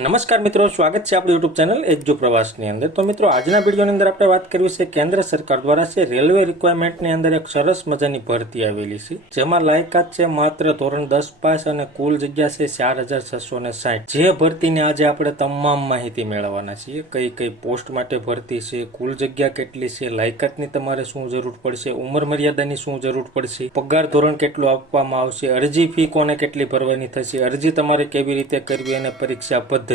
નમસ્કાર મિત્રો, સ્વાગત છે આપણી યુટ્યુબ ચેનલ એજ્યુ પ્રવાસની અંદર। તો મિત્રો, આજના વિડીયોની અંદર આપણે વાત કરવી છે કેન્દ્ર સરકાર દ્વારા છે રેલવે રિક્વાયરમેન્ટની અંદર એક સરસ મજાની ભરતી આવેલી છે, જેમાં લાયકાત છે માત્ર ધોરણ 10 પાસ અને કુલ જગ્યા છે 4660। જે ભરતીની આજે આપણે તમામ માહિતી મેળવવાના છીએ। કઈ કઈ પોસ્ટ માટે ભરતી છે, કુલ જગ્યા કેટલી છે, લાયકાતની તમારે શું જરૂર પડશે, ઉંમર મર્યાદાની શું જરૂર પડશે, પગાર ધોરણ કેટલું આપવામાં આવશે, અરજી ફી કોને કેટલી ભરવાની થશે, અરજી તમારે કેવી રીતે કરવી અને પરીક્ષા પદ્ધતિ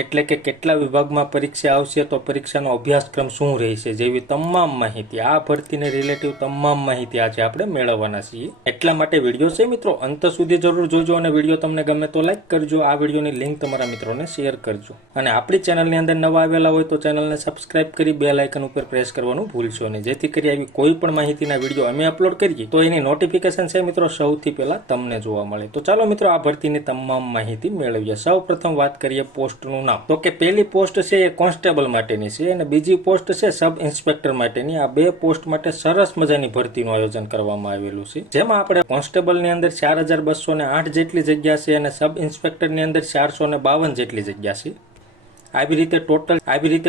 એટલે કે કેટલા વિભાગમાં પરીક્ષા આવશે, તો પરીક્ષાનો અભ્યાસક્રમ શું રહેશે, જેવી તમામ માહિતી આ ભરતીને રિલેટિવ તમામ માહિતી આજે આપણે મેળવવાના છીએ। એટલા માટે વિડીયો છે મિત્રો અંત સુધી જરૂર જોજો અને વિડીયો તમને ગમે તો લાઈક કરજો, આ વિડીયોની લિંક તમારા મિત્રોને શેર કરજો અને આપણી ચેનલની અંદર નવા આવેલા હોય તો ચેનલને સબસ્ક્રાઇબ કરી બેલ આઇકન ઉપર પ્રેસ કરવાનું ભૂલશો નહીં, જેથી કરી આવી કોઈ પણ માહિતીના વિડીયો અમે અપલોડ કરીએ તો એની નોટિફિકેશન છે મિત્રો સૌથી પહેલા તમને જોવા મળે। તો ચાલો મિત્રો આ ભરતીની તમામ માહિતી મેળવીએ। સૌપ્રથમ વાત કરીએ પોસ્ટનું નામ। તો કે પહેલી પોસ્ટ છે એ કોન્સ્ટેબલ માટેની છે અને બીજી પોસ્ટ છે સબ ઇન્સ્પેક્ટર માટેની। આ બે પોસ્ટ માટે સરસ મજાની ભરતીનું આયોજન કરવામાં આવેલું છે, જેમાં આપણે કોન્સ્ટેબલની અંદર 4208 જેટલી જગ્યા છે અને સબ ઇન્સ્પેક્ટરની અંદર 452 જેટલી જગ્યા છે। આવી રીતે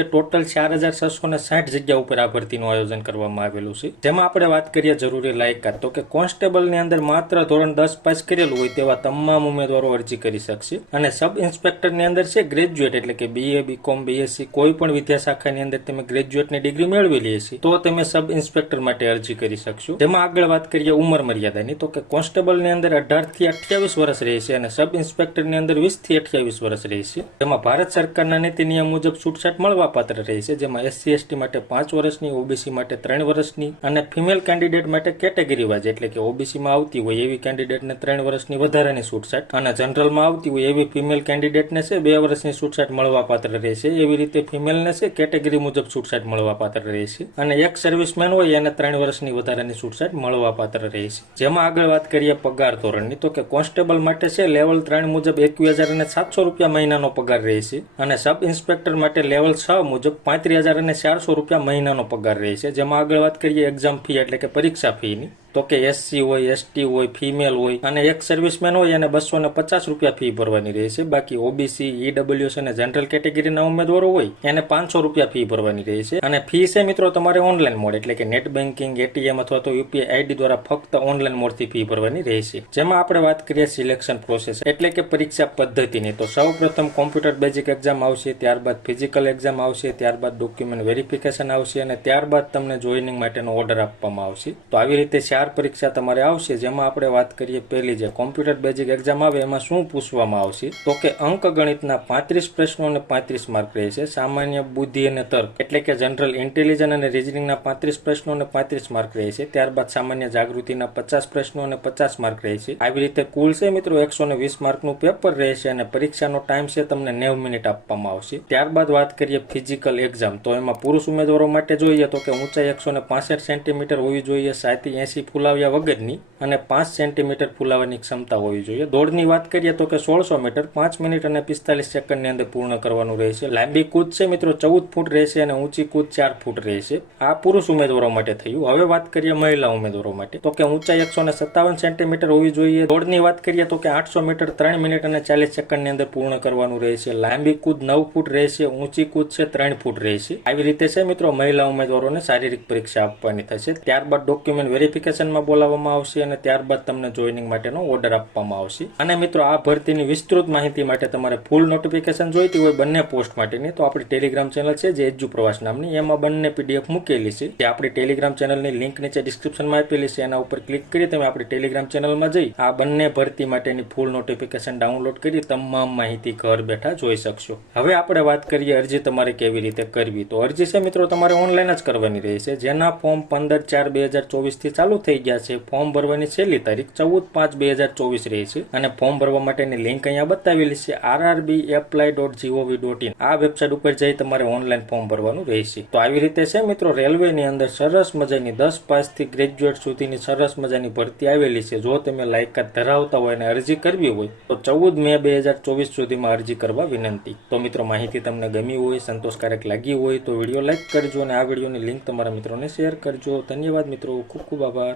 ટોટલ 4660 જગ્યા ઉપર આ ભરતીનું આયોજન કરવામાં આવેલું છે। જેમાં આપણે વાત કરીએ જરૂરી લાયકાત, તો કે કોન્સ્ટેબલની અંદર માત્ર ધોરણ 10 પાસ કરેલું હોય તેવા તમામ ઉમેદવારો અરજી કરી શકશે અને સબ ઇન્સ્પેક્ટરની અંદર છે ગ્રેજ્યુએટ એટલે કે BA BCom BSc કોઈ પણ વિદ્યાશાખાની અંદર તમે ગ્રેજ્યુએટની ડિગ્રી મેળવેલી હશે તો તમે સબ ઇન્સ્પેક્ટર માટે અરજી કરી શકશો। જેમાં આગળ વાત કરીએ ઉંમર મર્યાદાની, તો કે કોન્સ્ટેબલની અંદર 18 થી 28 વર્ષ રહેશે અને સબ ઇન્સ્પેક્ટરની અંદર 20 થી 28 વર્ષ રહેશે। જેમાં ભારત સરકારના નિયમ મુજબ છૂટછાટ મળવા પાત્ર રહેશે, જેમાં SC ST માટે 5 વર્ષની, OBC માટે 3 વર્ષની અને ફિમેલ કેન્ડિડેટ માટે કેટેગરી વાઇઝ એટલે કે OBC માં આવતી હોય એવી કેન્ડિડેટને 3 વર્ષની વધારાની છૂટછાટ અને જનરલમાં આવતી હોય એવી ફિમેલ કેન્ડિડેટને છે 2 વર્ષની છૂટછાટ મળવા પાત્ર રહેશે। એવી રીતે ફિમેલને છે કેટેગરી મુજબ છૂટછાટ મળવા પાત્ર રહેશે અને એક સર્વિસમેન હોય એને 3 વર્ષની વધારાની છૂટછાટ મળવા પાત્ર રહેશે। જેમાં આગળ વાત કરીએ પગાર ધોરણની, તો કે કોન્સ્ટેબલ માટે છે લેવલ 3 મુજબ 21700 રૂપિયા મહિનાનો પગાર રહેશે અને સબ ઇન્સ્પેક્ટર માટે લેવલ 6 મુજબ 35400 રૂપિયા મહિનાનો પગાર રહેશે। જેમાં આગળ વાત કરીએ એક્ઝામ ફી એટલે કે પરીક્ષા ફીની, તો કે SC હોય, ST હોય, ફિમેલ હોય અને એક સર્વિસમેન હોય એને 250 રૂપિયા ફી ભરવાની રહેશે। બાકી OBC, EWS અને જનરલ કેટેગરીના ઉમેદવારો હોય એને 500 રૂપિયા ફી ભરવાની રહેશે અને ફી છે મિત્રો તમારે ઓનલાઈન મોડ એટલે કે નેટ બેન્કિંગ, ATM અથવા તો UPI ID દ્વારા ફક્ત ઓનલાઈન મોડથી ફી ભરવાની રહેશે। જેમાં આપણે વાત કરીએ સિલેક્શન પ્રોસેસ એટલે કે પરીક્ષા પદ્ધતિની, તો સૌપ્રથમ કોમ્પ્યુટર બેઝિક એક્ઝામ આવશે, ત્યારબાદ ફિઝિકલ એક્ઝામ આવશે, ત્યારબાદ ડોક્યુમેન્ટ વેરિફિકેશન આવશે અને ત્યારબાદ તમને જોઈનિંગ માટેનો ઓર્ડર આપવામાં આવશે। તો આવી રીતે પરીક્ષા તમારે આવશે। જેમાં આપણે વાત કરીએ પહેલી જે કોમ્પ્યુટર બેઝિક એક્ઝામ આવે એમાં શું પૂછવામાં આવશે, તો કે અંક ગણિતના 35 પ્રશ્નો અને 35 માર્ક રહેશે। સામાન્ય બુદ્ધિ અને તર્ક એટલે કે જનરલ ઇન્ટેલિજન્સ અને રીઝનિંગના 35 પ્રશ્નો અને 35 માર્ક રહેશે। ત્યારબાદ સામાન્ય જાગૃતિના 50 પ્રશ્નો અને 50 માર્ક રહેશે। આવી રીતે કુલ છે મિત્રો 120 માર્કનું પેપર રહેશે અને પરીક્ષાનો ટાઈમ છે તમને 90 મિનિટ આપવામાં આવશે। ત્યારબાદ વાત કરીએ ફિઝિકલ એક્ઝામ, તો એમાં પુરુષ ઉમેદવારો માટે જોઈએ તો કે ઊંચાઈ 165 સેન્ટીમીટર હોવી જોઈએ, 7 થી 80 ફૂલાવ્યા વગરની અને 5 સેન્ટીમીટર ફૂલાવાની ક્ષમતા હોવી જોઈએ। દોડની વાત કરીએ તો કે 1600 મીટર 5 મિનિટ અને 45 સેકન્ડની અંદર પૂર્ણ કરવાનું રહેશે। લાંબી કૂદ છે મિત્રો 14 ફૂટ રહેશે અને ઊંચી કૂદ 4 ફૂટ રહેશે। આ પુરુષ ઉમેદવારો માટે થયું। હવે વાત કરીએ મહિલા ઉમેદવારો માટે, તો કે ઊંચાઈ 157 સેન્ટીમીટર હોવી જોઈએ। દોડની વાત કરીએ તો કે 800 મીટર 3 મિનિટ અને 40 સેકન્ડની અંદર પૂર્ણ કરવાનું રહેશે। લાંબી કૂદ 9 ફૂટ રહેશે, ઊંચી કૂદ છે 3 ફૂટ રહેશે। આવી રીતે છે મિત્રો મહિલા ઉમેદવારોને શારીરિક પરીક્ષા આપવાની થશે। ત્યારબાદ ડોક્યુમેન્ટ વેરિફિકેશનમાં બોલાવવામાં આવશે અને ત્યારબાદ તમને જોઈનિંગ માટેનો ઓર્ડર આપવામાં આવશે। અને મિત્રો આ ભરતીની વિસ્તૃત માહિતી માટે તમારે ફૂલ નોટિફિકેશન જોઈતી હોય બંને પોસ્ટ માટેની તો આપણી ટેલિગ્રામ ચેનલ છે જે એજ્યુ પ્રવાસ નામની, એમાં બંને PDF મૂકેલી છે। જે આપણી ટેલિગ્રામ ચેનલની લિંક નીચે ડિસ્ક્રિપ્શનમાં આપેલી છે, એના ઉપર ક્લિક કરી તમે આપણી ટેલિગ્રામ ચેનલમાં જઈ આ બંને ભરતી માટેની ફૂલ નોટિફિકેશન ડાઉનલોડ કરી તમામ માહિતી ઘર બેઠા જોઈ શકશો। હવે આપણે વાત કરીએ અરજી તમારે કેવી રીતે કરવી, તો અરજી છે મિત્રો તમારે ઓનલાઈન જ કરવાની રહેશે। જેના ફોર્મ 15/4/2024 થી ચાલુ થઈ ગયા છે। ફોર્મ ભરવાની છેલ્લી તારીખ 14/5/2024 રહેશે અને ફોર્મ ભરવા માટેની લિંક અહીંયા બતાવેલી છે rrbapply.gov.in। આ વેબસાઇટ ઉપર જઈ તમારે ઓનલાઈન ફોર્મ ભરવાનું રહેશે। તો આવી રીતે છે મિત્રો રેલવેની અંદર સરસ મજાની 10 પાસ થી ગ્રેજ્યુએટ સુધીની સરસ મજાની ભરતી આવેલી છે। જો તમે લાયકાત ધરાવતા હોય અને અરજી કરવી હોય તો 14 મે 2024 સુધીમાં અરજી કરવા વિનંતી। તો મિત્રો માહિતી તમને ગમી હોય, સંતોષકારક લાગી હોય તો વિડીયો લાઈક કરજો અને આ વિડીયોની લિંક તમારા મિત્રોને શેર કરજો। ધન્યવાદ મિત્રો, ખૂબ ખૂબ આભાર।